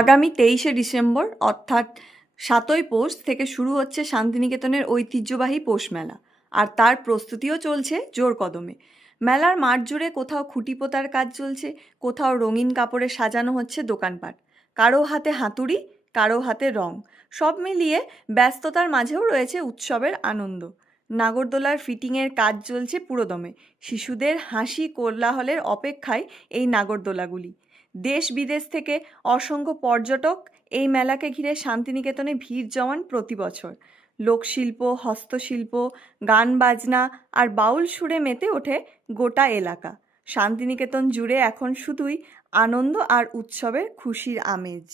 আগামী ২৩শে ডিসেম্বর অর্থাৎ ৭ই পৌষ থেকে শুরু হচ্ছে শান্তিনিকেতনের ঐতিহ্যবাহী পৌষ মেলা। আর তার প্রস্তুতিও চলছে জোর কদমে। মেলার মাঠ জুড়ে কোথাও খুঁটি পোঁতার কাজ চলছে, কোথাও রঙিন কাপড়ে সাজানো হচ্ছে দোকানপাট। কারো হাতে হাতুড়ি, কারো হাতে রং। সব মিলিয়ে ব্যস্ততার মাঝেও রয়েছে উৎসবের আনন্দ। নাগরদোলার ফিটিংয়ের কাজ চলছে পুরোদমে। শিশুদের হাসি কোলাহলের অপেক্ষায় এই নাগরদোলাগুলি। দেশ বিদেশ থেকে অসংখ্য পর্যটক এই মেলাকে ঘিরে শান্তিনিকেতনে ভিড় জমান প্রতি বছর। লোকশিল্প, হস্তশিল্প, গান বাজনা আর বাউল সুরে মেতে ওঠে গোটা এলাকা। শান্তিনিকেতন জুড়ে এখন শুধুই আনন্দ আর উৎসবের খুশির আমেজ।